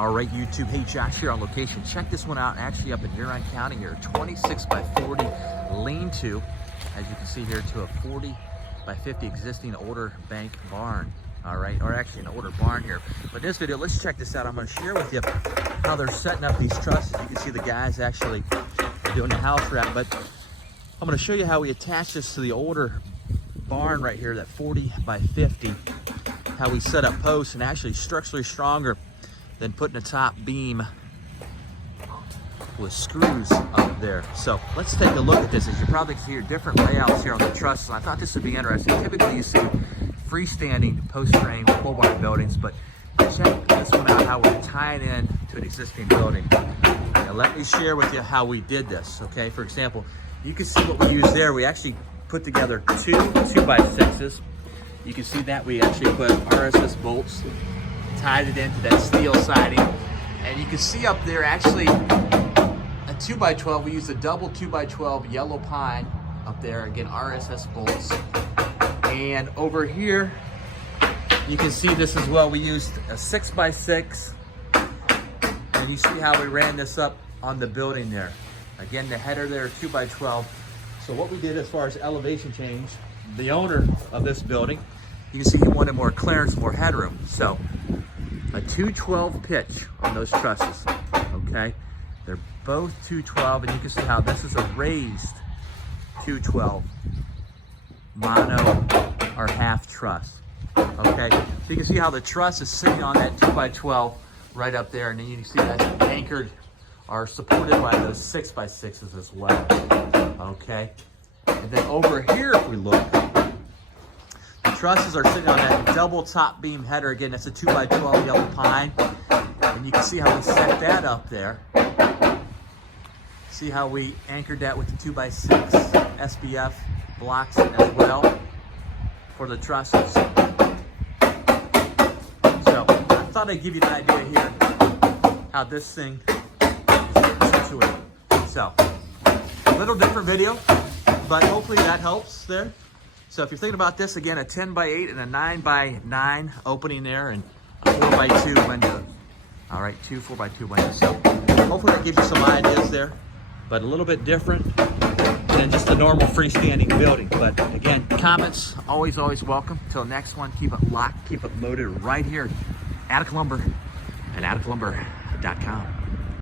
All right, YouTube. Hey, Josh here on location. Check this one out. Actually, up in Huron County here, 26 by 40 lean-to, as you can see here, to a 40 by 50 existing older bank barn. All right, or actually an older barn here. But in this video, let's check this out. I'm going to share with you how they're setting up these trusses. You can see the guys actually doing the house wrap, but I'm going to show you how we attach this to the older barn right here, that 40 by 50. How we set up posts, and actually structurally stronger than putting a top beam with screws up there. So let's take a look at this. As you probably see here, different layouts here on the truss. And I thought this would be interesting. Typically you see freestanding post-frame Polebarn buildings, but check this one out, how we're tying in to an existing building. Now let me share with you how we did this, okay? For example, you can see what we used there. We actually put together two 2x6s. You can see that we actually put RSS bolts, tied it into that steel siding. And you can see up there actually a 2x12. We used a double 2x12 yellow pine up there. Again, RSS bolts. And over here, you can see this as well. We used a 6x6. And you see how we ran this up on the building there. Again, the header there, 2x12. So what we did as far as elevation change, the owner of this building, you can see he wanted more clearance, more headroom. So a 212 pitch on those trusses, okay? They're both 212, and you can see how this is a raised 212 mono or half truss, okay? So you can see how the truss is sitting on that 2x12 right up there, and then you can see that's anchored or supported by those 6x6s as well, okay? And then over here, if we look, the trusses are sitting on that double top beam header. Again, that's a 2x12 yellow pine. And you can see how we set that up there. See how we anchored that with the 2x6 SBF blocks as well for the trusses. So I thought I'd give you an idea here how this thing is situated. So a little different video, but hopefully that helps there. So if you're thinking about this, again, a 10 by 8 and a 9 by 9 opening there, and a 4 by 2 window. All right, 2 4 by 2 windows. So hopefully that gives you some ideas there, but a little bit different than just a normal freestanding building. But again, comments, always welcome. Till next one, keep it locked, keep it loaded right here. Attic Lumber and atticlumber.com.